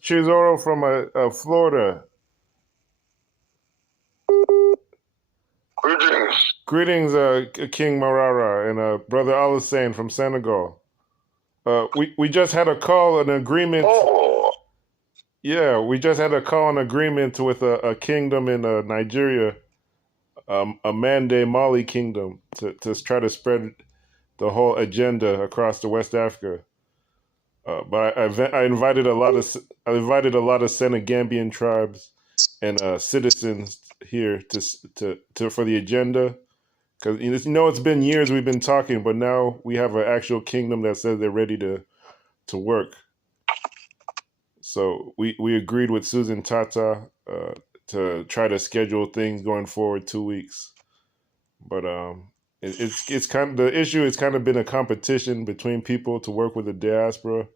Chizoro from Florida. Greetings. Greetings, King Marara and Brother Alassane from Senegal. We just had a call, an agreement. Oh, Yeah, we just had a call, an agreement with a kingdom in Nigeria, a Mande Mali kingdom, to try to spread the whole agenda across the West Africa. But I invited a lot of Senegambian tribes and citizens here to for the agenda, because it's been years we've been talking, but now we have an actual kingdom that says they're ready to work. So we agreed with Susan Tata to try to schedule things going forward 2 weeks, but it's kind of the issue. It's kind of been a competition between people to work with the diaspora.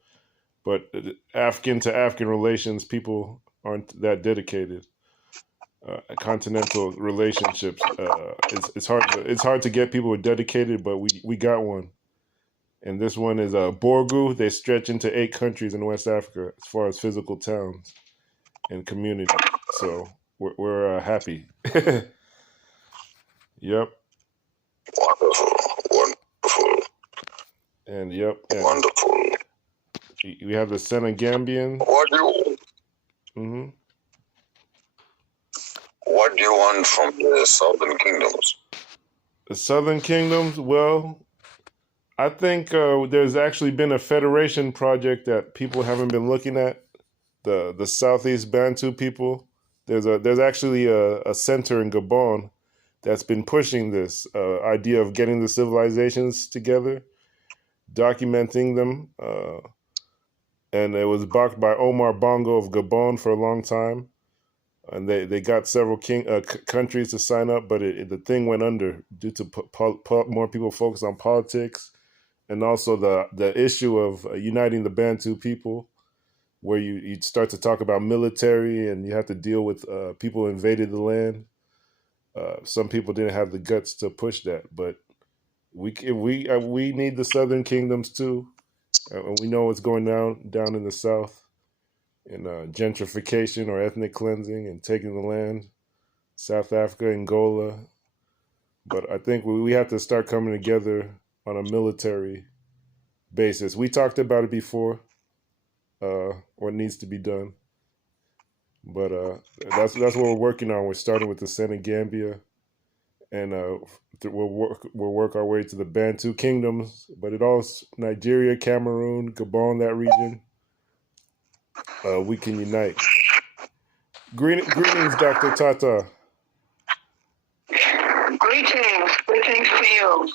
But African to African relations, people aren't that dedicated. Continental relationships, it's hard to get people dedicated, but we got one, and this one is Borgu. They stretch into 8 countries in West Africa as far as physical towns and community. So we're happy. Yep. wonderful, And wonderful. we have the Senegambian. Hmm. What do you want from the Southern Kingdoms? The Southern Kingdoms, well, I think there's actually been a federation project that people haven't been looking at. The Southeast Bantu people. There's actually a center in Gabon that's been pushing this idea of getting the civilizations together, documenting them, and it was backed by Omar Bongo of Gabon for a long time. And they got several countries to sign up, but the thing went under due to more people focus on politics, and also the issue of uniting the Bantu people, where you start to talk about military and you have to deal with people who invaded the land. Some people didn't have the guts to push that, but we need the Southern Kingdoms too, and we know what's going down in the South. In gentrification or ethnic cleansing and taking the land, South Africa, Angola. But I think we have to start coming together on a military basis. We talked about it before, what needs to be done. But that's what we're working on. We're starting with the Senegambia, and we'll work our way to the Bantu kingdoms. But it all Nigeria, Cameroon, Gabon, that region. We can unite. Greetings, Dr. Tata. Greetings to you.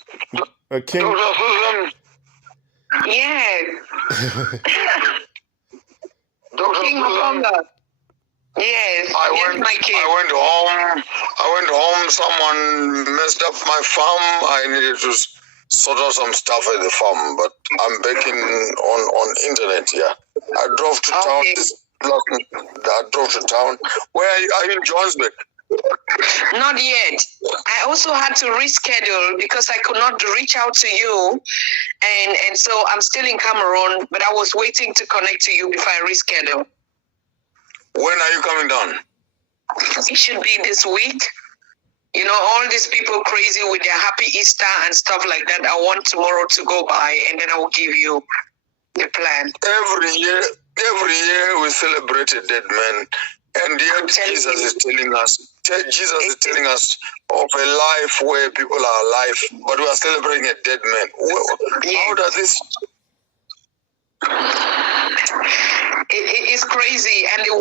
King. Yes. King Makonga. Yes. I went home. Someone messed up my farm. I needed to sort out some stuff at the farm, but I'm back on internet. Yeah, I drove to town. I drove to town. Where are you in Johannesburg? Not yet. I also had to reschedule because I could not reach out to you, and so I'm still in Cameroon. But I was waiting to connect to you before I reschedule. When are you coming down? It should be this week. You know, all these people crazy with their happy Easter and stuff like that. I want tomorrow to go by, and then I will give you the plan. Every year we celebrate a dead man, and yet Jesus is telling us of a life where people are alive, but we are celebrating a dead man. How does this? It's crazy, and the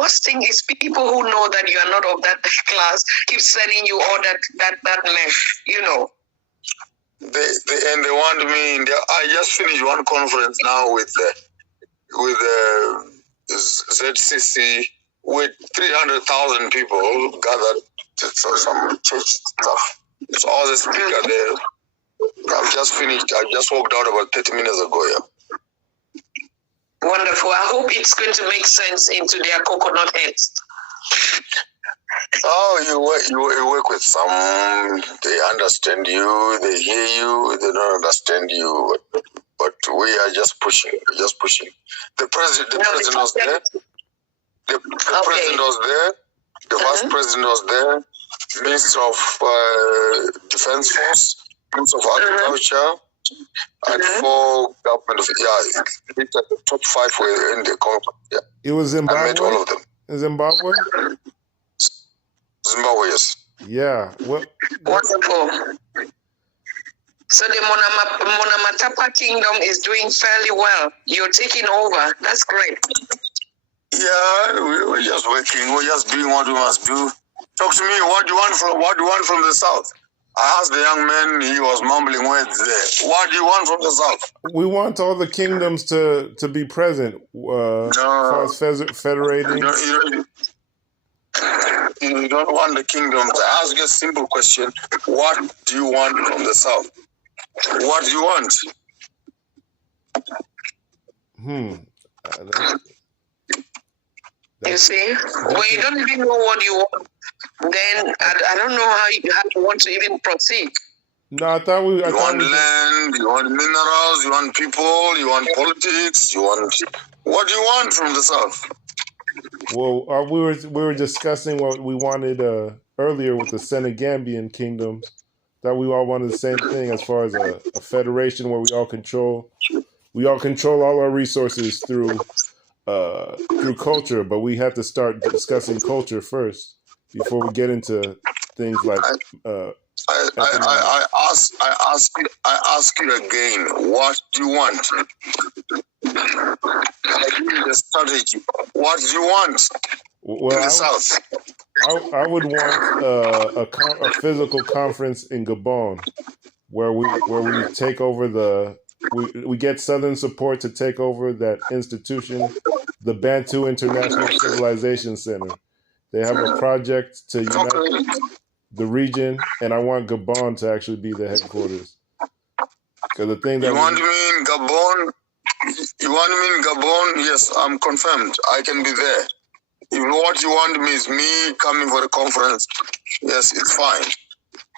worst thing is people who know that you are not of that class keep sending you all that mess, you know. They want me. I just finished one conference now with ZCC with 300,000 people gathered. So some church stuff. It's all the speaker there. I've just finished. I just walked out about 30 minutes ago. Yeah. Wonderful. I hope it's going to make sense into their coconut heads. Oh, you work with some. They understand you. They hear you. They don't understand you. But we are just pushing. The president was there. The president was there, the vice president was there, Minister of Defense Force, Minister of Agriculture, and 4 government of the top 5 were in the conference. Yeah. It was Zimbabwe. I met all of them. Zimbabwe. Zimbabwe, yes. Yeah. What? Wonderful. So the Monamatapa Kingdom is doing fairly well. You're taking over. That's great. Yeah, we're just working. We're just doing what we must do. Talk to me. What do you want from the south? I asked the young man. He was mumbling words there. What do you want from the south? We want all the kingdoms to be present. As far as federating. You don't want the kingdoms. I ask you a simple question. What do you want from the south? What do you want? You see, when you don't even know what you want, then I don't know how you want to even proceed. No, I thought we. You want land, you want minerals, you want people, you want politics, you want. What do you want from the south? Well, we were discussing what we wanted earlier with the Senegambian kingdoms. That we all wanted the same thing as far as a federation where we all control all our resources through culture, but we have to start discussing culture first before we get into things like. I ask you again. What do you want? The strategy. What do you want in the south? I would want a physical conference in Gabon where we take over we get Southern support to take over that institution, the Bantu International Civilization Center. They have a project to unite the region, and I want Gabon to actually be the headquarters. Because the thing that you want me in Gabon? You want me in Gabon? Yes, I'm confirmed. I can be there. If what you want me is me coming for a conference, yes, it's fine.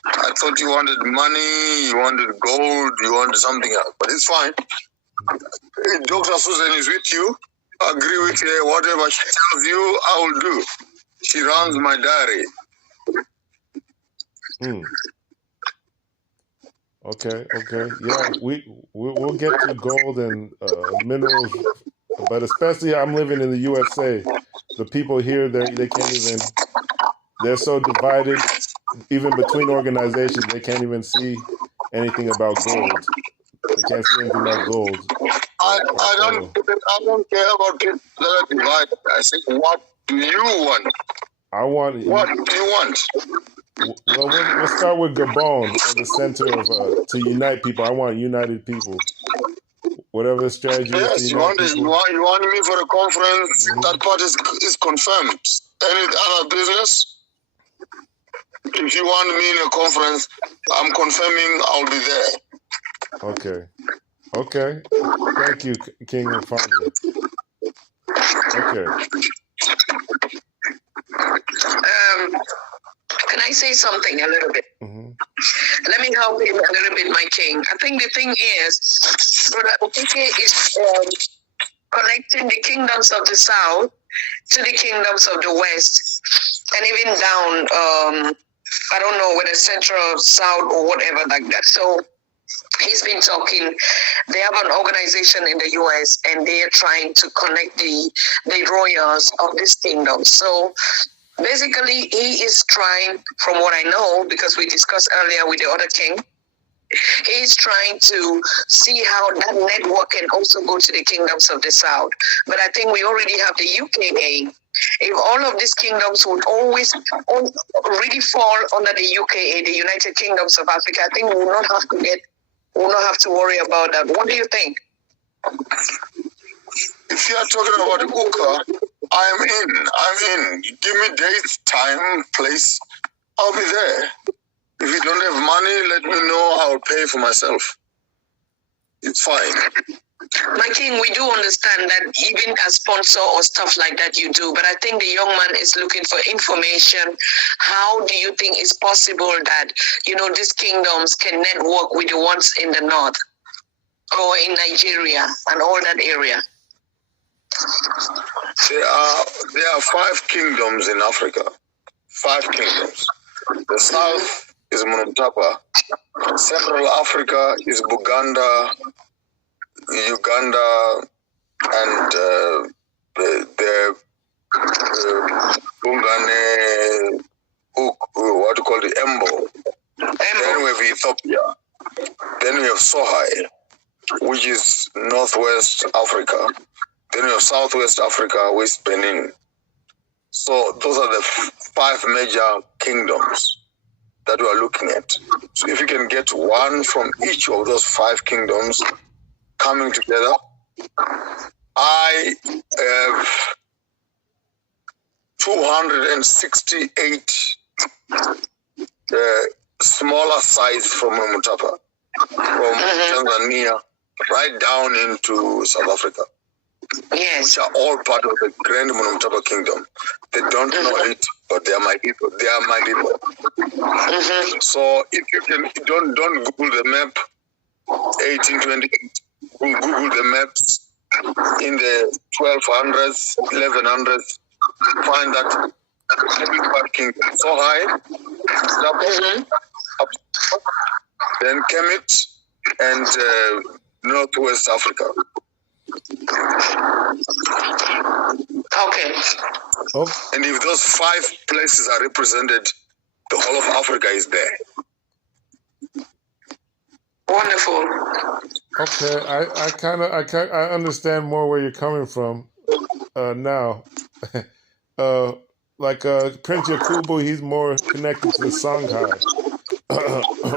I thought you wanted money, you wanted gold, you wanted something else, but it's fine. If Dr. Susan is with you, agree with her, whatever she tells you, I will do. She runs my diary. Okay. Yeah, we'll get to gold and minerals, but especially I'm living in the USA. The people here, they can't even. They're so divided, even between organizations. They can't even see anything about gold. They can't see anything about gold. I don't care about people that are divided. I say, what do you want? What do you want? Well, we'll start with Gabon as the center of to unite people. I want united people. Whatever the strategy yes, is. You want me for a conference. That part is confirmed. Any other business? If you want me in a conference, I'm confirming I'll be there. Okay. Thank you, King and Founder. Okay. Can I say something a little bit? Let me help him a little bit, my king. I think the thing is, Brother Okeke is connecting the kingdoms of the south to the kingdoms of the west, and even down, I don't know whether central, south, or whatever like that. So he's been talking. They have an organization in the US, and they're trying to connect the royals of this kingdom. So basically, he is trying, from what I know, because we discussed earlier with the other king, he's trying to see how that network can also go to the kingdoms of the south. But I think we already have the UKA. If all of these kingdoms would always really fall under the UKA, the United Kingdoms of Africa, I think we will not have to worry about that. What do you think? If you are talking about the UKA, I'm in. Give me date, time, place. I'll be there. If you don't have money, let me know. I'll pay for myself. It's fine. My king, we do understand that even as sponsor or stuff like that you do, but I think the young man is looking for information. How do you think it's possible that, these kingdoms can network with the ones in the north or in Nigeria and all that area? There are 5 kingdoms in Africa. 5 kingdoms. The south is Munumtapa. Central Africa is Buganda, Uganda, and the Bungane, what you call the Embo. Then we have Ethiopia. Then we have Sohai, which is northwest Africa. Then we have southwest Africa, West Benin. So those are the 5 major kingdoms that we are looking at. So if you can get one from each of those 5 kingdoms coming together, I have 268 smaller sites from Mutapa, from Tanzania, right down into South Africa. Yes. Which are all part of the Grand Munumtapa Kingdom. They don't know it, but they are my people. They are my people. So if you can, don't Google the map, 1828. Google the maps in the 1200s, 1100s. Find that kingdom so high, up, then Kemet and Northwest Africa. Okay. Oh. And if those 5 places are represented, the whole of Africa is there. Wonderful. Okay, I understand more where you're coming from now. Prince Yakubu, he's more connected to the Songhai,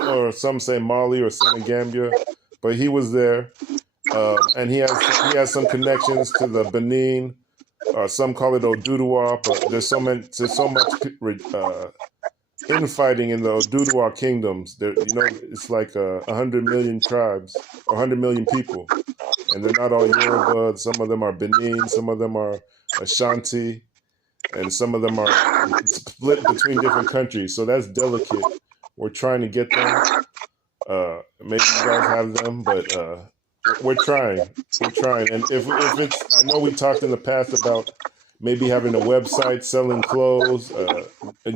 or some say Mali or Senegambia, but he was there, and he has some connections to the Benin. Some call it Oduduwa, but there's so much infighting in the Oduduwa kingdoms. It's like 100 million tribes, or 100 million people, and they're not all Yoruba. Some of them are Benin, some of them are Ashanti, and some of them are split between different countries. So that's delicate. We're trying to get them. Maybe you guys have them, but we're trying. And if it's, I know we talked in the past about maybe having a website selling clothes,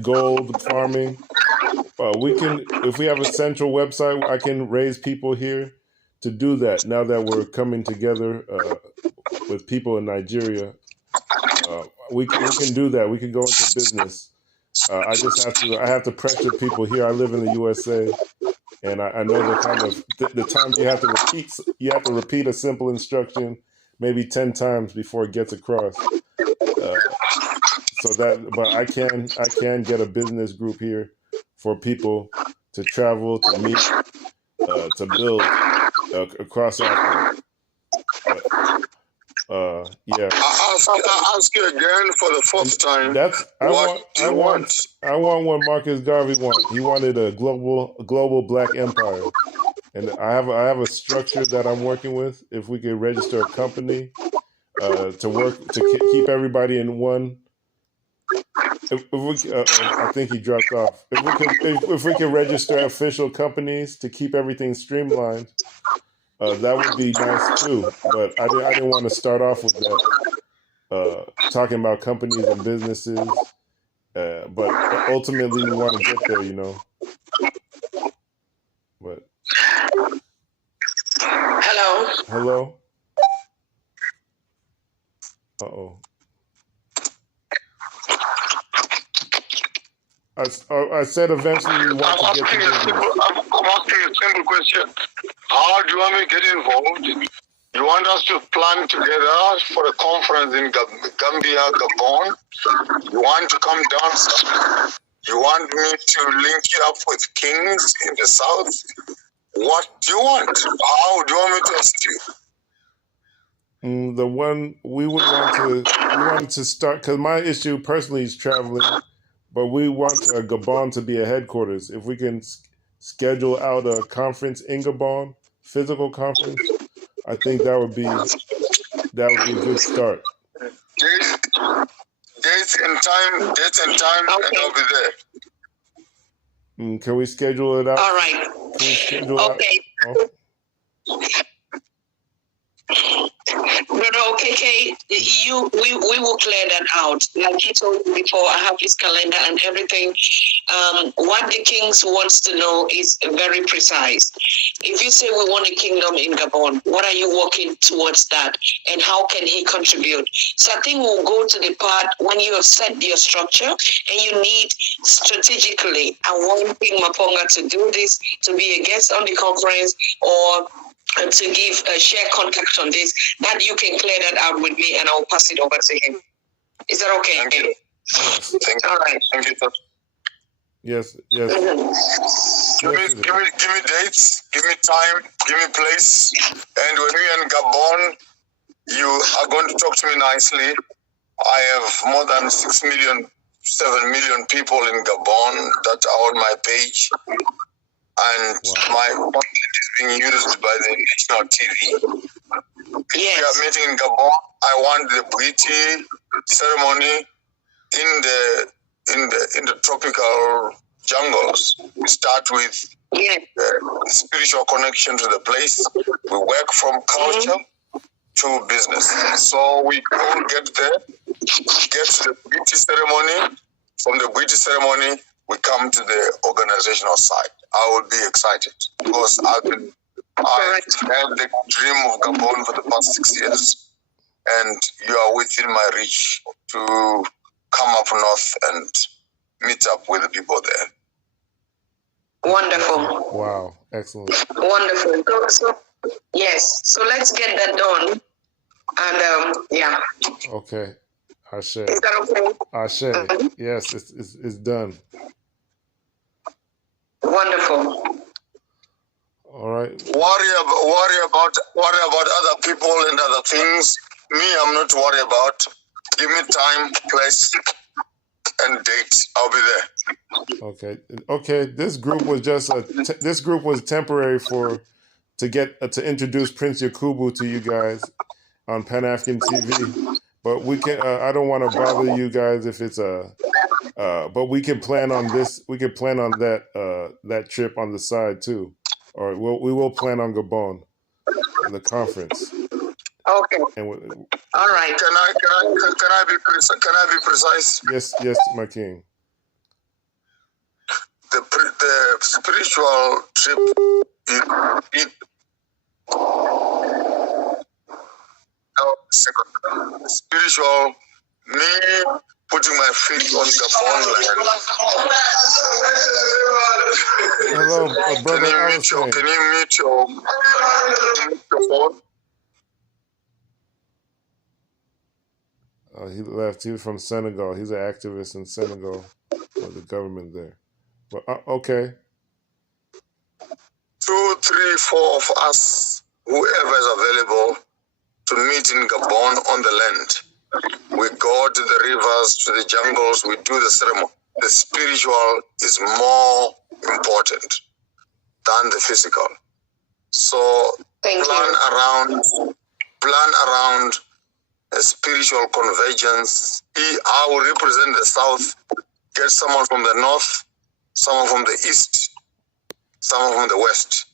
gold farming. We can, if we have a central website, I can raise people here to do that. Now that we're coming together with people in Nigeria, we can do that. We can go into business. I have to pressure people here. I live in the USA, and I know the kind of the times you have to repeat a simple instruction maybe 10 times before it gets across. But I can get a business group here for people to travel, to meet, to build across Africa. Yeah. I ask you again for the 4th time. I want what Marcus Garvey wanted. He wanted a global black empire, and I have a structure that I'm working with. If we could register a company to keep everybody in one. I think he dropped off. If we can register official companies to keep everything streamlined, that would be nice too. But I didn't want to start off with that, talking about companies and businesses. But ultimately, we want to get there, But hello. Uh-oh. I said eventually we want to get to business. I'm asking a simple question. How do you want me to get involved? You want us to plan together for a conference in Gambia, Gabon? You want to come down south? You want me to link you up with kings in the south? What do you want? How do you want me to assist you? The one we wanted to start, because my issue personally is traveling, but we want Gabon to be a headquarters. If we can schedule out a conference in Gabon, physical conference, I think that would be a good start. Dates and time, and I'll be there. Can we schedule it out? All right. Can we schedule okay. Out? Oh. No, KK, we will clear that out. Like he told you before, I have his calendar and everything. What the Kings wants to know is very precise. If you say we want a kingdom in Gabon, what are you working towards that? And how can he contribute? So I think we'll go to the part when you have set your structure and you need strategically, I want King Maponga to do this, to be a guest on the conference, or to give a share contact on this, that you can clear that out with me and I'll pass it over to him. Is that okay? Thank you. Thank you. All right. Thank you. Yes, yes. Give me dates, give me time, give me place. And when we're in Gabon, you are going to talk to me nicely. I have more than 7 million people in Gabon that are on my page. And my content is being used by the national TV. If we are meeting in Gabon, I want the Briti ceremony in the tropical jungles. We start with spiritual connection to the place. We work from culture to business. So we all get there, get to the Briti ceremony. From the Briti ceremony, we come to the organizational side. I will be excited because I've had the dream of Gabon for the past 6 years, and you are within my reach to come up north and meet up with the people there. Wonderful. Wow, excellent. Wonderful. So let's get that done. And Okay, Ashe. Is that okay? Ashe. Yes, it's done. Wonderful. All right. Worry about other people and other things. Me, I'm not worried about. Give me time, place, and date. I'll be there. Okay. This group was just this group was temporary to introduce Prince Yakubu to you guys on Pan African TV. But we can. I don't want to bother you guys if it's but we can plan on this. We can plan on that trip on the side too, or we will plan on Gabon, the conference. Okay. And all right. Can I be precise? Yes, my king. The spiritual trip. Spiritual, me putting my feet on Gabon land. Hello, brother. Can you mute your phone? He left. He was from Senegal. He's an activist in Senegal for the government there. But okay. 2, 3, 4 of us, whoever is available, to meet in Gabon on the land. We go to the rivers, to the jungles, we do the ceremony. The spiritual is more important than the physical. So plan around a spiritual convergence. I will represent the South, get someone from the North, someone from the East, someone from the West.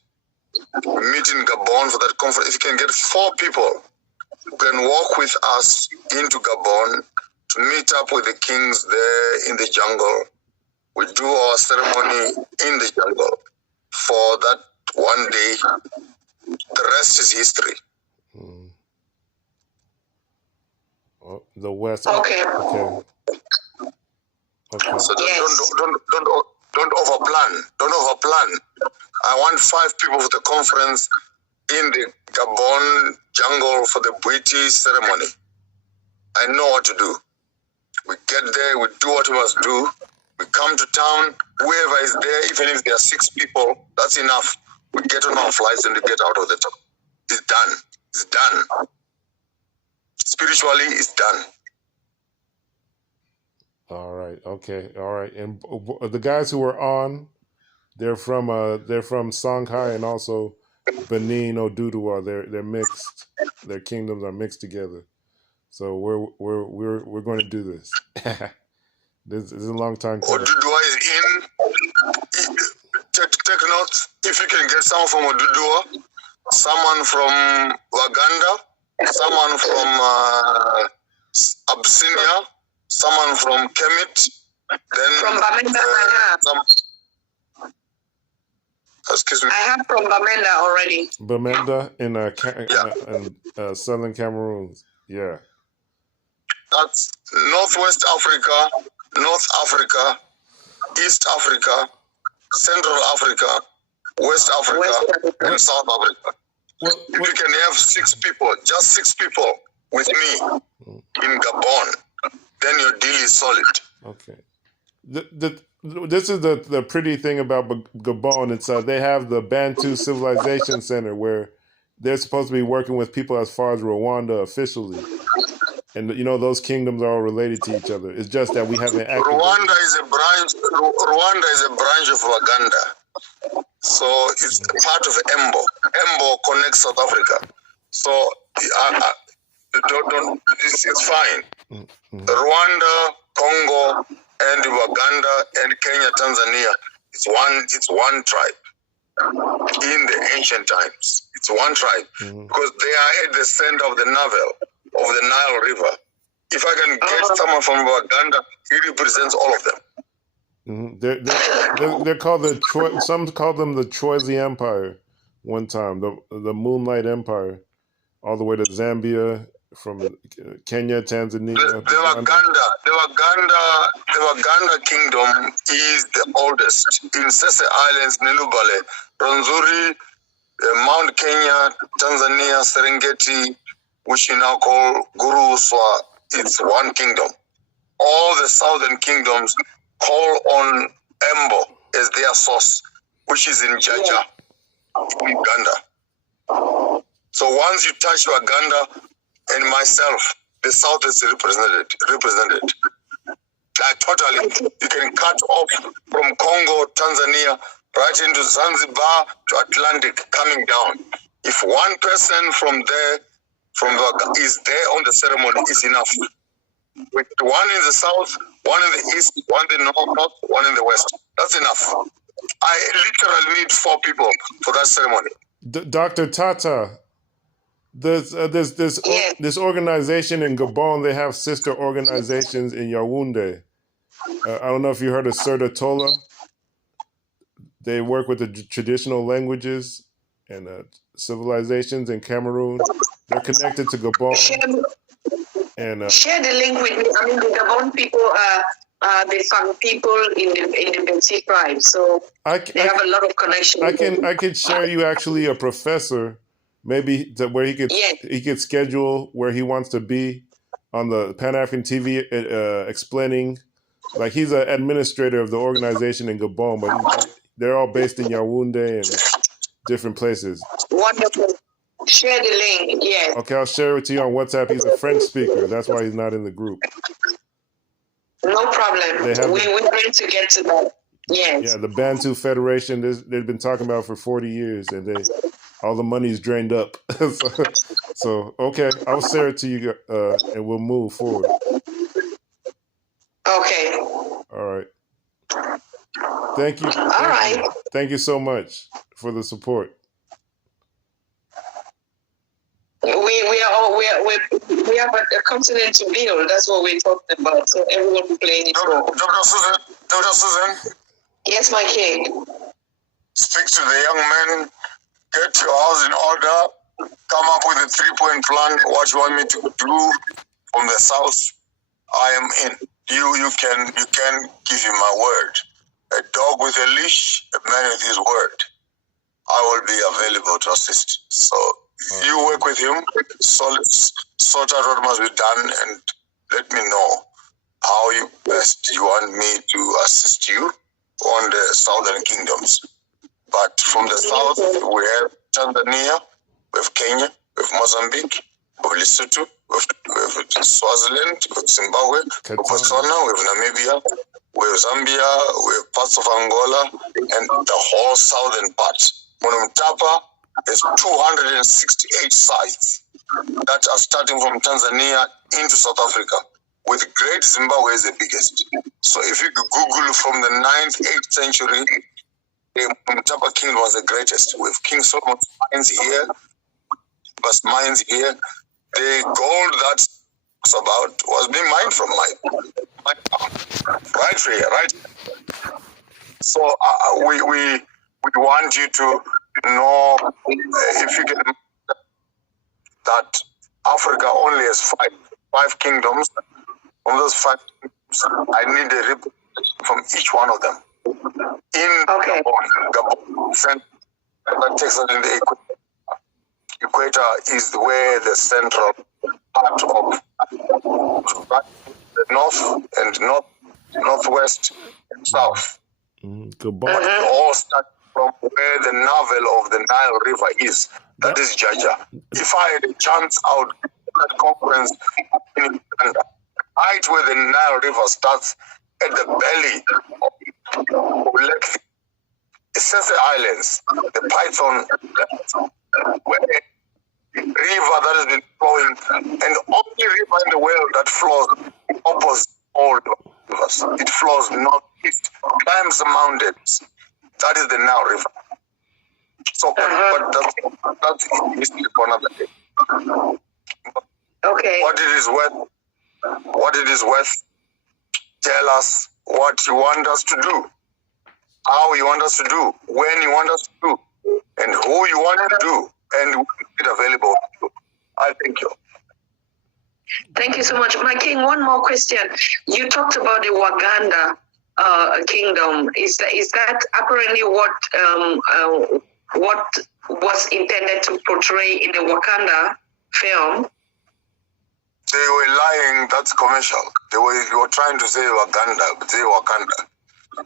We meet in Gabon for that conference. If you can get 4 people who can walk with us into Gabon to meet up with the kings there in the jungle. We do our ceremony in the jungle for that one day. The rest is history. Oh, the West. Okay. So don't overplan. Don't overplan. I want 5 people for the conference in the Gabon jungle for the British ceremony. I know what to do. We get there, we do what we must do. We come to town, whoever is there, even if there are 6 people, that's enough. We get on our flights and we get out of the town. It's done. It's done. Spiritually, it's done. All right. Okay. All right. And the guys who were on, they're from Songhai and also Benin, Oduduwa. They're mixed. Their kingdoms are mixed together. So we're going to do this. This is a long time. Oduduwa is in. Take note. If you can get someone from Oduduwa, someone from Waganda, someone from Abyssinia, someone from Kemet, then From Bamenda, excuse me. I have from Bamenda already. Bamenda in southern Cameroon. Yeah. That's Northwest Africa, North Africa, East Africa, Central Africa, West Africa, and South Africa. Well, If you can have 6 people, just 6 people with me in Gabon, then your deal is solid. okay. This is the pretty thing about Gabon. It's they have the Bantu Civilization Center where they're supposed to be working with people as far as Rwanda officially. And you know those kingdoms are all related to each other. It's just that we haven't activated. Rwanda is a branch of Uganda. So it's part of EMBO. EMBO connects South Africa. So it's fine. Rwanda, Congo, and Uganda, and Kenya, Tanzania. It's one tribe. In the ancient times, it's one tribe because they are at the center of the Nile River. If I can get someone from Uganda, he represents all of them. They're called some call them the Troisi Empire. One time, the Moonlight Empire, all the way to Zambia, from Kenya, Tanzania. The Waganda kingdom is the oldest in Sese Islands, Nilubale, Rwenzori, Mount Kenya, Tanzania, Serengeti, which you now call Guruswa. It's one kingdom. All the southern kingdoms call on Embo as their source, which is in Jaja, Uganda. So once you touch Uganda and myself, the south is represented. Totally, you can cut off from Congo, Tanzania, right into Zanzibar to Atlantic, coming down. If one person from there, is there on the ceremony, is enough. With one in the south, one in the east, one in the north, one in the west. That's enough. I literally need 4 people for that ceremony. Dr. Tata, there's this organization in Gabon. They have sister organizations in Yaoundé. I don't know if you heard of Serta Tola. They work with the traditional languages and civilizations in Cameroon. They're connected to Gabon. Share the link with me. I mean, the Gabon people are the Fang people in the Bantu tribe, so they have a lot of connection. I could share you actually a professor, maybe where he could schedule where he wants to be on the Pan African TV, explaining. Like he's an administrator of the organization in Gabon, but they're all based in Yaoundé and different places. Wonderful. Share the link, yes. Okay, I'll share it to you on WhatsApp. He's a French speaker. That's why he's not in the group. No problem. We're going to get to that. Yes. Yeah, the Bantu Federation, they've been talking about for 40 years, and all the money's drained up. so, okay, I'll share it to you, and we'll move forward. Okay. All right. Thank you. All right. Thank you so much for the support. We have a continent to build. That's what we're talking about. So everyone will play it role. Dr. Susan. Yes, my king. Speak to the young men. Get your house in order. Come up with a 3-point plan. What you want me to do from the south? I am in. You can give him my word. A dog with a leash, a man with his word. I will be available to assist. So if you work with him, sort out what must be done, and let me know how you want me to assist you on the southern kingdoms. But from the south, we have Tanzania, we have Kenya, we have Mozambique, we have Lesotho, we have Swaziland, we have Zimbabwe, we have Botswana, we have Namibia, we have Zambia, we have parts of Angola, and the whole southern part. Monumtapa is 268 sites that are starting from Tanzania into South Africa, with Great Zimbabwe is the biggest. So if you Google from the 9th, 8th century, the Monumtapa Kingdom was the greatest, with King Solomon's mines here, mines here, the gold that about was being mined from my farm. Right here, right? So we want you to know, if you can, that Africa only has five kingdoms. From those 5 kingdoms, I need a report from each one of them. In Gabon, that takes us in the equator is where the central part of the north and northwest and south. Gabon. But it all starts from where the navel of the Nile River is. That is Jaja. If I had a chance, I would go to that conference in Uganda. Right where the Nile River starts at the belly of Lake Sese Islands, the Python, where a river that has been flowing, and the only river in the world that flows opposite all rivers. It flows northeast, climbs the mountains. That is the Nile River. So, but that's history for another day. Okay. What it is worth, tell us what you want us to do, how you want us to do, when you want us to do, and who you want to do, and make it available. I thank you. Thank you so much. My king, one more question. You talked about the Waganda kingdom. Is that apparently what was intended to portray in the Wakanda film? They were lying. That's commercial. They were trying to say Waganda, but they Wakanda.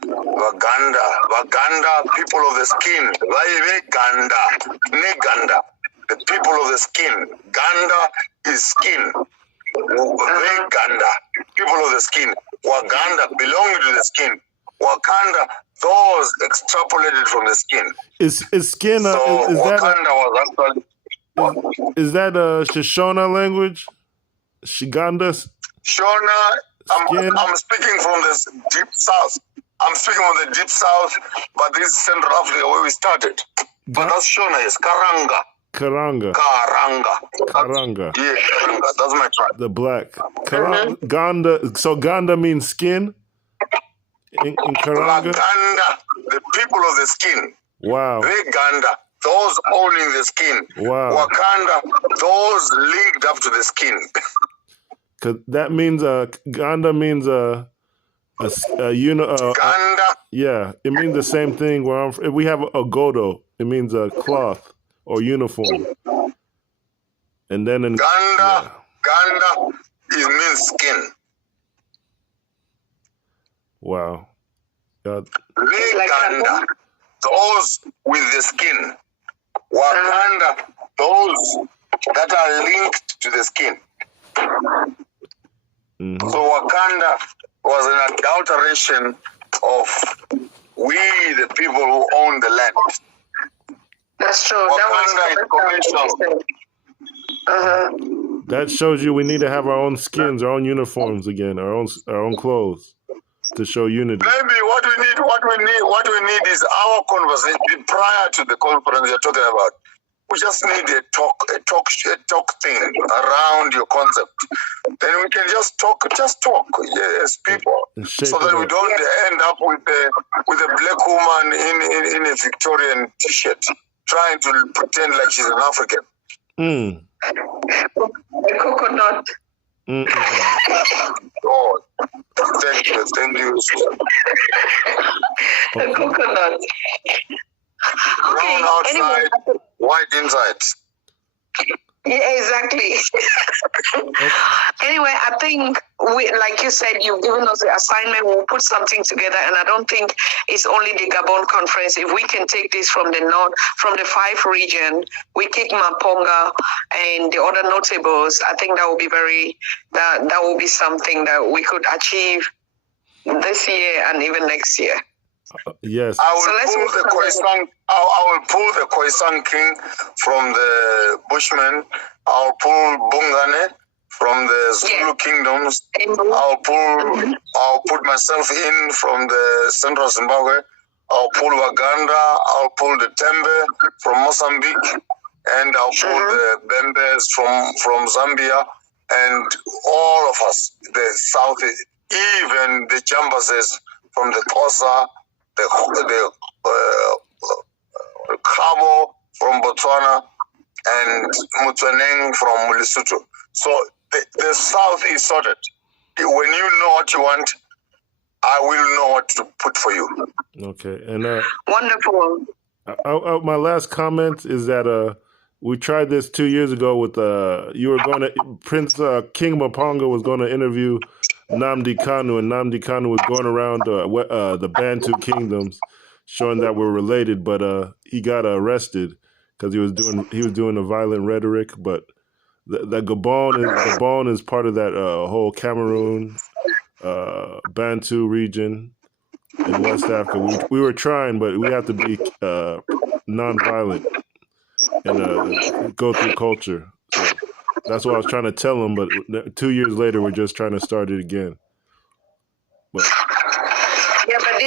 Waganda, people of the skin. Ganda, Neganda, the people of the skin. Ganda is skin. Ganda, people of the skin. Waganda, belonging to the skin. Wakanda, those extrapolated from the skin. Is skin? So is Wakanda was actually. Is that a Shoshona language? Shiganda? Shona, I'm speaking from the deep south. I'm speaking from the deep south, but this is Central Africa where we started. But that's Shona, is Karanga. Karanga. Yeah, Karanga. That's my tribe. The black. Ganda. So Ganda means skin? In Karanga? Ganda, the people of the skin. Wow. Ganda, those owning the skin. Wow. Wakanda, those linked up to the skin. Cause that means Ganda means Ganda. Yeah, it means the same thing. Where we have a godo, it means a cloth or uniform. And then in Ganda, it means skin. Wow. Ganda, those with the skin. Wakanda, those that are linked to the skin. So Wakanda was an adulteration of we, the people who own the land. That's true. Wakanda is commercial. That shows you we need to have our own skins, our own uniforms again, our own clothes to show unity. Maybe what we need is our conversation prior to the conference you're talking about. We just need a talk thing around your concept. Then we can just talk as people, so that we don't end up with a black woman in a Victorian T-shirt trying to pretend like she's an African. A coconut. Oh, thank you. A coconut. Brown outside, white inside. Yeah, exactly. Anyway, I think like you said, you've given us the assignment. We'll put something together, and I don't think it's only the Gabon conference. If we can take this from the north, from the 5 region, we kick Maponga and the other notables. I think that will be that will be something that we could achieve this year and even next year. Yes. I will pull the Khoisan king from the Bushmen. I'll pull Bongane from the Zulu kingdoms. I'll put myself in from the central Zimbabwe. I'll pull Waganda. I'll pull the Tembe from Mozambique. and our the members from Zambia, and all of us, the South, even the Jambases from the Xhosa, the Gabon from Botswana, and Mutwaneng from Lesotho. So the South is sorted. When you know what you want, I will know what to put for you. Okay, and Wonderful. my last comment is that we tried this 2 years ago with Prince King Maponga was going to interview Nnamdi Kanu, and Nnamdi Kanu was going around the Bantu kingdoms, showing that we're related, but he got arrested because he was doing a violent rhetoric. But the Gabon is part of that whole Cameroon Bantu region in West Africa. We were trying, but we have to be nonviolent and go through culture. So that's what I was trying to tell him. But 2 years later, we're just trying to start it again. But yeah, but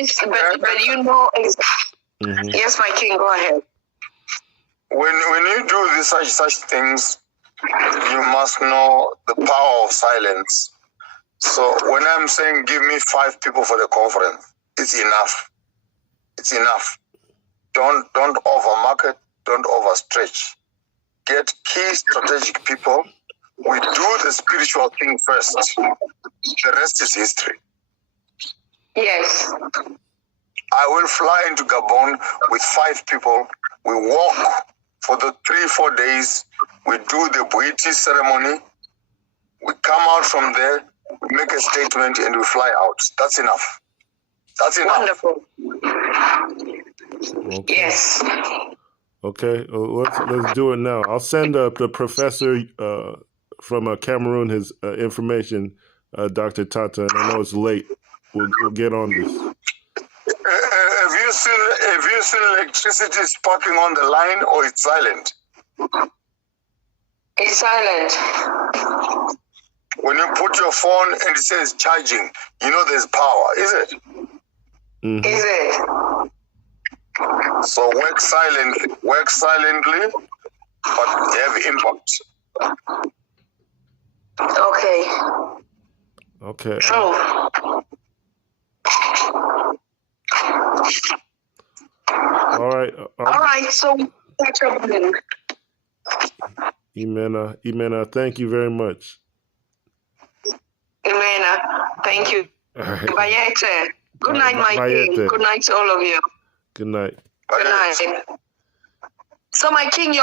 you know, yes, my king, go ahead. When you do such things, you must know the power of silence. So when I'm saying give me 5 people for the conference, it's enough. It's enough. Don't overmarket. Don't overstretch. Get key strategic people. We do the spiritual thing first. The rest is history. Yes. I will fly into Gabon with 5 people. We walk for the 3-4 days. We do the Buiti ceremony. We come out from there, we make a statement, and we fly out. That's enough. That's enough. Wonderful. okay. Yes. Okay, let's do it now. I'll send the professor from Cameroon his information, Dr. Tata, and I know it's late. We'll get on this. Have you seen electricity sparking on the line, or it's silent? It's silent. When you put your phone and it says charging, you know there's power, is it? Mm-hmm. Is it? So work silently, but have impact. Okay. Okay. True. All right. All right. So catch up then. Imena, thank you very much. Imena, thank you. All right. Bayete. Good night, my Bayete. king. Good night to all of you. Good night. Good night. So, my king, your